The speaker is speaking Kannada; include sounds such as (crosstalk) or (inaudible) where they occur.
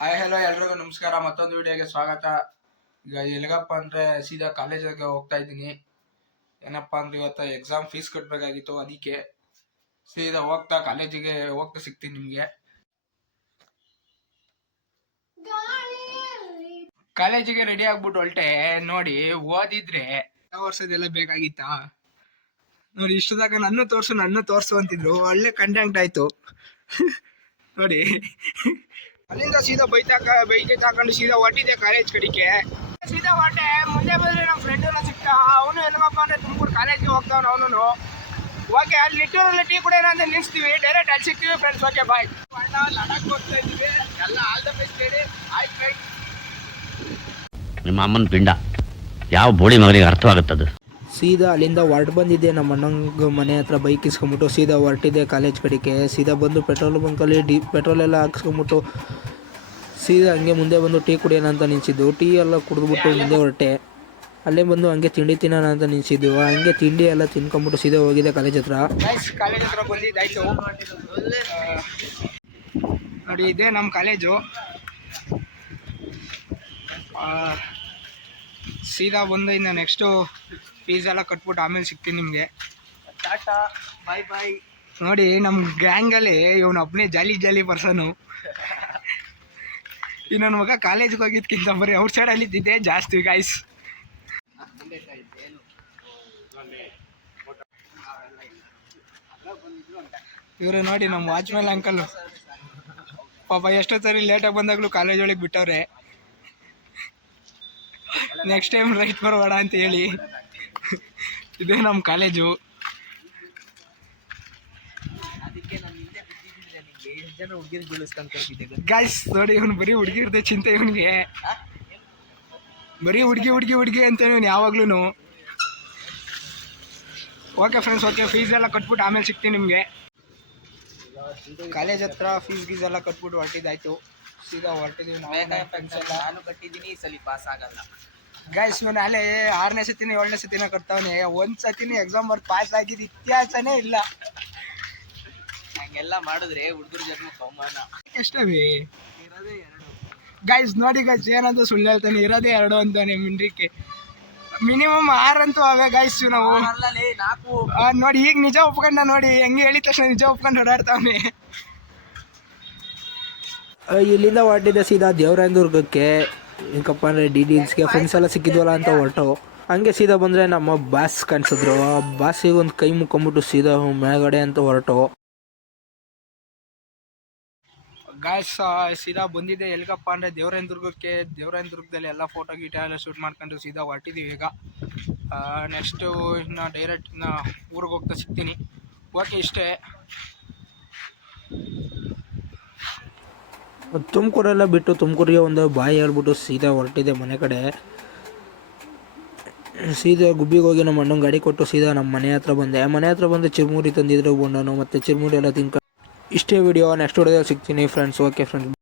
ಹಾಯ್ ಹಲೋ ಎಲ್ರಿಗೂ ನಮಸ್ಕಾರ. ಮತ್ತೊಂದು ವಿಡಿಯೋಗೆ ಸ್ವಾಗತ. ಈಗ ಎಲ್ಲಿಗಪ್ಪ ಅಂದ್ರೆ ಸೀದಾ ಕಾಲೇಜಿಗೆ ಹೋಗ್ತಾ ಇದ್ದೀನಿ. ಏನಪ್ಪ ಅಂದ್ರೆ ಇವತ್ತು ಎಕ್ಸಾಮ್ ಫೀಸ್ ಕಟ್ಟಬೇಕಾಗಿತ್ತು ಅದಕ್ಕೆ ಸೀದಾ ಹೋಗ್ತಾ ಕಾಲೇಜಿಗೆ ಹೋಗ್ತಾ ಸಿಗ್ತೀನಿ ನಿಮಗೆ. ಕಾಲೇಜಿಗೆ ರೆಡಿ ಆಗ್ಬಿಟ್ಟು ಹೊಲ್ಟೆ ನೋಡಿ, ಓದಿದ್ರೆ ವರ್ಷದೆಲ್ಲ ಬೇಕಾಗಿತ್ತಾ? ನೋಡಿ ಇಷ್ಟದಾಗ ನನ್ನ ತೋರ್ಸು ನನ್ನ ತೋರ್ಸು ಅಂತಿದ್ರು. ಒಳ್ಳೆ ಕಂಟೆಂಟ್ ಆಯ್ತು. (laughs) ನೋಡಿ. ಅಲ್ಲಿಂದ ಸೀದಾ ಬೈತಾಕ ಬೈಕ್ ಹಾಕೊಂಡು ಸೀದಾ ಹೊಟ್ಟಿದೆ ಕಾಲೇಜ್ ಕಡೆಗೆ. ಸೀದಾ ಹೊಟ್ಟೆ ಮುಂದೆ ಬಂದ್ರೆ ನಮ್ಮ ಫ್ರೆಂಡ್ ಎಲ್ಲ ಸಿಕ್ತ, ಅವನು ಏನಪ್ಪ ಅಂದ್ರೆ ತುಮಕೂರು ಕಾಲೇಜ್ಗೆ ಹೋಗ್ತಾವನು ಅವನು ಓಕೆ ಅಲ್ಲಿ ನಿಟ್ಟೂರಲ್ಲಿ ಟೀ ಕೂಡ ಅಂತ ನಿಲ್ಸ್ತೀವಿ ಡೈರೆಕ್ಟ್ ಅಲ್ಲಿ ಸಿಗ್ತೀವಿ ಫ್ರೆಂಡ್ಸ್ ಓಕೆ ಬಾಯ್ ಹೋಗ್ತಾ ಇದ್ದೀವಿ ಎಲ್ಲ ಆಲ್ ಆಯ್ತು ನಿಮ್ಮ ಅಮ್ಮನ ಪಿಂಡ, ಯಾವ ಬೋಳಿ ಮಗನಿಗೆ ಅರ್ಥವಾಗುತ್ತದು? ಸೀದಾ ಅಲ್ಲಿಂದ ಹೊರಟು ಬಂದಿದ್ದೆ. ನಮ್ಮ ಅಣ್ಣಂಗೆ ಮನೆ ಹತ್ರ ಬೈಕ್ ಇಸ್ಕೊಂಬಿಟ್ಟು ಸೀದಾ ಹೊರಟಿದ್ದೆ ಕಾಲೇಜ್ ಕಡೆಗೆ. ಸೀದಾ ಬಂದು ಪೆಟ್ರೋಲ್ ಬಂಕಲ್ಲಿ ಡಿ ಪೆಟ್ರೋಲ್ ಎಲ್ಲ ಹಾಕ್ಸ್ಕೊಂಬಿಟ್ಟು ಸೀದಾ ಹಂಗೆ ಮುಂದೆ ಬಂದು ಟೀ ಕುಡಿಯೋಣ ಅಂತ ನಿಲ್ಸಿದ್ದು ಟೀ ಎಲ್ಲ ಕುಡಿದ್ಬಿಟ್ಟು ಮುಂದೆ ಹೊರಟೆ. ಅಲ್ಲೇ ಬಂದು ಹಂಗೆ ತಿಂಡಿ ತಿನ್ನೋಣ ಅಂತ ನಿಲ್ಸಿದ್ದು ಹಂಗೆ ತಿಂಡಿ ಎಲ್ಲ ತಿನ್ಕೊಂಬಿಟ್ಟು ಸೀದಾ ಹೋಗಿದೆ ಕಾಲೇಜ್ ಹತ್ರ. ಕಾಲೇಜ್ ಹತ್ರ ನೋಡಿ, ಇದೆ ನಮ್ಮ ಕಾಲೇಜು ಸೀದಾ ಬಂದು ಇನ್ನು ನೆಕ್ಸ್ಟು ಫೀಸ್ ಎಲ್ಲ ಕಟ್ಬಿಟ್ಟು ಆಮೇಲೆ ಸಿಗ್ತೀನಿ ನಿಮಗೆ. ಟಾಟಾ ಬಾಯ್ ಬಾಯ್ ನೋಡಿ ನಮ್ಮ ಗ್ಯಾಂಗಲ್ಲಿ ಇವನು ಒಬ್ಬನೇ ಜಾಲಿ ಜಾಲಿ ಪರ್ಸನು ಈ ನನ್ನ ಮಗ ಕಾಲೇಜ್ಗೆ ಹೋಗಿದ್ಕಿಂತ ಬರೀ ಔಟ್ ಅಲ್ಲಿ ಇದ್ದಿದ್ದೆ ಜಾಸ್ತಿ ಗಾಯ್ಸ್ ಇವರು ನೋಡಿ ನಮ್ಮ ಮೇಲೆ ಅಂಕಲ್ ಪಾಪ ಎಷ್ಟೋ ಸರಿ ಲೇಟಾಗಿ ಬಂದಾಗಲೂ ಕಾಲೇಜ್ ಒಳಗೆ ಬಿಟ್ಟವ್ರೆ. ನೆಕ್ಸ್ಟ್ ಟೈಮ್ ರೈಟ್ ಬರಬೇಡ ಅಂತ ಹೇಳಿ. ಇದೇ ನಮ್ಮ ಕಾಲೇಜು. ಗಾಯ್ಸ್ ನೋಡಿ ಇವನು ಬರೀ ಹುಡುಗಿರ್ದೆ ಚಿಂತೆ ಇವನಿಗೆ. ಬರೀ ಹುಡುಗಿ ಹುಡುಗಿ ಹುಡುಗಿ ಅಂತ ಇವನು ಯಾವಾಗ್ಲೂ ಓಕೆ ಫ್ರೆಂಡ್ಸ್ ಓಕೆ ಫೀಸ್ ಎಲ್ಲ ಕಟ್ಬಿಟ್ಟು ಆಮೇಲೆ ಸಿಗ್ತೀನಿ ನಿಮಗೆ. ಕಾಲೇಜ್ ಹತ್ರ ಫೀಸ್ ಗೀಸ್ ಎಲ್ಲ ಕಟ್ಬಿಟ್ಟು ಹೊರಟಿದ್ದಾಯ್ತು. ಸೀದಾ ಹೊರಟಿದ್ದೀವಿ ನಾವು. ಫ್ರೆಂಡ್ಸ್ ಎಲ್ಲ ನಾನು ಕಟ್ಟಿದ್ದೀನಿ ಈ ಸಲ ಪಾಸ್ ಆಗಲ್ಲ. ಗೈಸ್ ಇವನು ಅಲ್ಲೇ ಆರನೇ ಸತಿನ ಏಳನೇ ಸತಿನ ಕಟ್ತಾವನೆ ಒಂದ್ ಸತಿನ ಎಕ್ಸಾಮ್ ಬರ್ದು ಪಾಸ್ ಆಗಿದ್ದು ಇತಿಹಾಸನೇ ಇಲ್ಲ. ಹಂಗೆಲ್ಲ ಮಾಡಿದ್ರೆ ಹುಡುಗರ ಜನ್ಮ ಅವಮಾನ ಎಷ್ಟವೇ? ಇರೋದೇ ಎರಡು ಗೈಸ್ ನೋಡಿ ಗೈಸ್ ಏನಂತ ಸುಳ್ಳು ಹೇಳ್ತಾನೆ ಇರೋದೇ ಎರಡು ಅಂತಾನೆ ಮಿಂಡ್ರಿಕೆ. ಮಿನಿಮಮ್ ಆರಂತೂ ಅವೇ ಗೈಸ್ ನಾವು ನೋಡಿ ಈಗ ನಿಜ ಒಪ್ಕೊಂಡ ನೋಡಿ ಹೆಂಗೆ ಹೇಳಿದ ತಕ್ಷಣ ನಿಜ ಒಪ್ಕೊಂಡು ಓಡಾಡ್ತಾವನೆ. ಇಲ್ಲಿಂದ ಹೊರಟಿದ್ದೆ ಸೀದಾ ದೇವರಾಯನದುರ್ಗಕ್ಕೆ ಹೆಂಗಪ್ಪ ಅಂದರೆ ಡಿ ಡಿಲ್ಸ್ಗೆ ಫ್ರೆಂಡ್ಸ್ ಎಲ್ಲ ಸಿಕ್ಕಿದ್ವಲ್ಲ ಅಂತ ಹೊರಟು. ಹಂಗೆ ಸೀದಾ ಬಂದರೆ ನಮ್ಮ ಬಾಸ್ ಕಾಣಿಸಿದ್ರು. ಆ ಬಾಸಿಗೆ ಒಂದು ಕೈ ಮುಕ್ಕೊಂಬಿಟ್ಟು ಸೀದಾ ಮೇಲ್ಗಡೆ ಅಂತ ಹೊರಟು. ಗಾಯ್ಸ್ ಸೀದಾ ಬಂದಿದೆ ಎಲ್ಗಪ್ಪ ಅಂದರೆ ದೇವರಾಯನ ದುರ್ಗಕ್ಕೆ ದೇವರಾಯನ ದುರ್ಗದಲ್ಲಿ ಎಲ್ಲ ಫೋಟೋ ಗೀಟ ಎಲ್ಲ ಶೂಟ್ ಮಾಡ್ಕೊಂಡು ಸೀದಾ ಹೊರಟಿದ್ದೀವಿ ಈಗ. ನೆಕ್ಸ್ಟು ಇನ್ನು ಡೈರೆಕ್ಟ್ ಇನ್ನು ಊರಿಗೆ ಹೋಗ್ತಾ ಸಿಗ್ತೀನಿ. ಓಕೆ ಇಷ್ಟೇ. ತುಮಕೂರೆಲ್ಲ ಬಿಟ್ಟು ತುಮಕೂರಿಗೆ ಒಂದು ಬಾಯಿ ಹೇಳ್ಬಿಟ್ಟು ಸೀದಾ ಹೊರಟಿದೆ ಮನೆ ಕಡೆ. ಸೀದಾ ಗುಬ್ಬಿಗೆ ಹೋಗಿ ನಮ್ಮ ಅಣ್ಣನ ಗಾಡಿ ಕೊಟ್ಟು ಸೀದಾ ನಮ್ಮ ಮನೆ ಹತ್ರ ಬಂದೆ. ಮನೆ ಹತ್ರ ಬಂದು ಚಿರ್ಮುರಿ ತಂದಿದ್ರು ಬೋಂಡನು ಮತ್ತು ಚಿರ್ಮುರಿ ಎಲ್ಲ ತಿನ್ಕ ಇಷ್ಟೇ ವಿಡಿಯೋ ನೆಕ್ಸ್ಟ್ ವಿಡಿಯೋದಲ್ಲಿ ಸಿಗ್ತೀನಿ ಫ್ರೆಂಡ್ಸ್ ಓಕೆ ಫ್ರೆಂಡ್ಸ್